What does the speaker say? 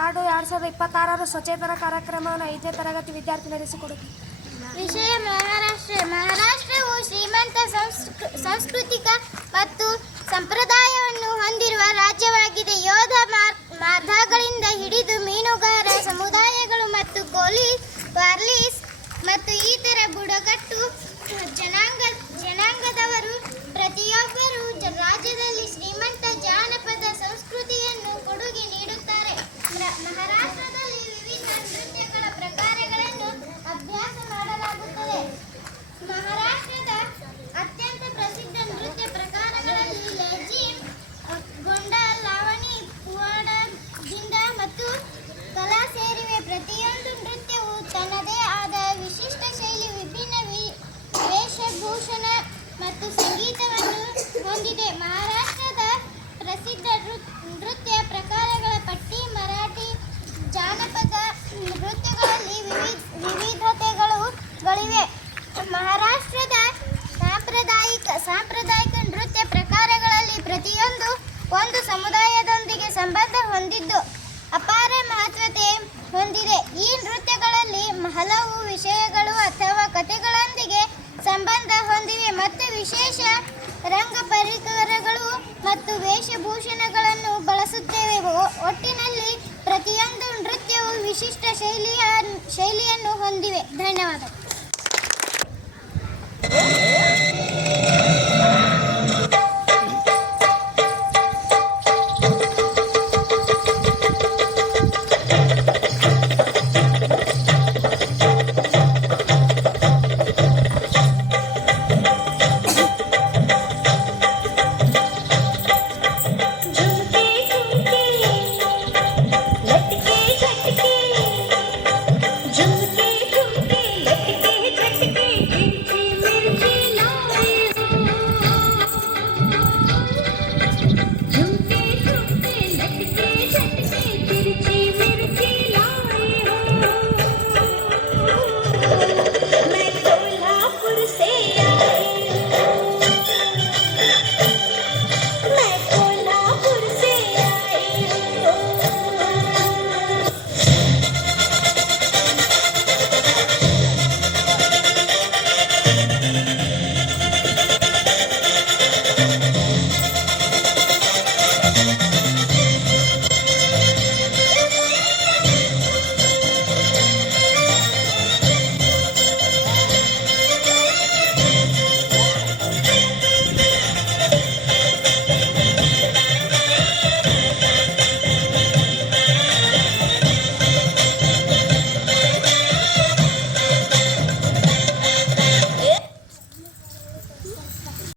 2-2026 ಸ್ವಚ್ಛತಾ ಕಾರ್ಯಕ್ರಮವನ್ನು 5ನೇ ತರಗತಿ ವಿದ್ಯಾರ್ಥಿ ನಡೆಸಿಕೊಡುತ್ತಾರೆ. ವಿಷಯ ಮಹಾರಾಷ್ಟ್ರ. ಮಹಾರಾಷ್ಟ್ರವು ಶ್ರೀಮಂತ ಸಾಂಸ್ಕೃತಿಕ ಮತ್ತು ಸಂಪ್ರದಾಯವನ್ನು ಹೊಂದಿರುವ ರಾಜ್ಯವಾಗಿದೆ. ಯೋಧ ಮಾರ್ಧಾಗಳಿಂದ ಹಿಡಿದು ಮೀನುಗಾರ ಸಮುದಾಯಗಳು ಮತ್ತು ಕೋಲಿ, ವಾರ್ಲಿಸ್ ಮತ್ತು ಇತರ ಬುಡಕಟ್ಟು ಜನಾಂಗದವರು ಪ್ರತಿಯೊಬ್ಬರು ರಾಜ್ಯದಲ್ಲಿ ಶ್ರೀಮಂತ ಜಾನಪದ ಸಂಸ್ಕೃತಿಯನ್ನು ಕೊಡುಗೆ ನೀಡುತ್ತಾರೆ. ಮಹಾರಾಷ್ಟ್ರದಲ್ಲಿ ವಿವಿಧ ನೃತ್ಯಗಳ ಪ್ರಕಾರಗಳನ್ನು ಅಭ್ಯಾಸ ಮಾಡಲಾಗುತ್ತದೆ. ಮಹಾರಾಷ್ಟ್ರದ ಅತ್ಯಂತ ಪ್ರಸಿದ್ಧ ನೃತ್ಯ ಪ್ರಕಾರಗಳಲ್ಲಿ ಲೆಜಿಮ್, ಗೊಂಡಾ, ಲಾವಣಿ, ಪುವಾಡ, ಗಿಂಡಾ ಮತ್ತು ಕಲಾ ಸೇರಿವೆ. ಪ್ರತಿಯೊಂದು ನೃತ್ಯವು ತನ್ನದೇ ಆದ ವಿಶಿಷ್ಟ ಶೈಲಿ, ವಿಭಿನ್ನ ವೇಷಭೂಷಣ ಮತ್ತು ಸಂಗೀತವನ್ನು ಹೊಂದಿದೆ. ಮಹಾರಾಷ್ಟ್ರದ ಪ್ರಸಿದ್ಧ ನೃತ್ಯ ಪ್ರಕಾರಗಳ ಪಟ್ಟಿ. ಮರಾಠಿ ಜಾನಪದ ನೃತ್ಯಗಳಲ್ಲಿ ವಿವಿಧತೆಗಳಿವೆ. ಮಹಾರಾಷ್ಟ್ರದ ಸಾಂಪ್ರದಾಯಿಕ ನೃತ್ಯ ಪ್ರಕಾರಗಳಲ್ಲಿ ಪ್ರತಿಯೊಂದು ಒಂದು ಸಮುದಾಯದೊಂದಿಗೆ ಸಂಬಂಧ ಹೊಂದಿದ್ದು ಅಪಾರ ಮಹತ್ವತೆ ಹೊಂದಿದೆ. ಈ ನೃತ್ಯಗಳಲ್ಲಿ ಹಲವು ವಿಷಯಗಳು ಅಥವಾ ಕಥೆಗಳೊಂದಿಗೆ ಸಂಬಂಧ ಹೊಂದಿವೆ ಮತ್ತು ವಿಶೇಷ ರಂಗ ಪರಿಕರಗಳು ಮತ್ತು ವೇಷಭೂಷಣಗಳನ್ನು ಬಳಸುತ್ತೇವೆ. ಒಟ್ಟಿನಲ್ಲಿ ಪ್ರತಿಯೊಂದು ನೃತ್ಯವು ವಿಶಿಷ್ಟ ಶೈಲಿಯನ್ನು ಹೊಂದಿವೆ. ಧನ್ಯವಾದ.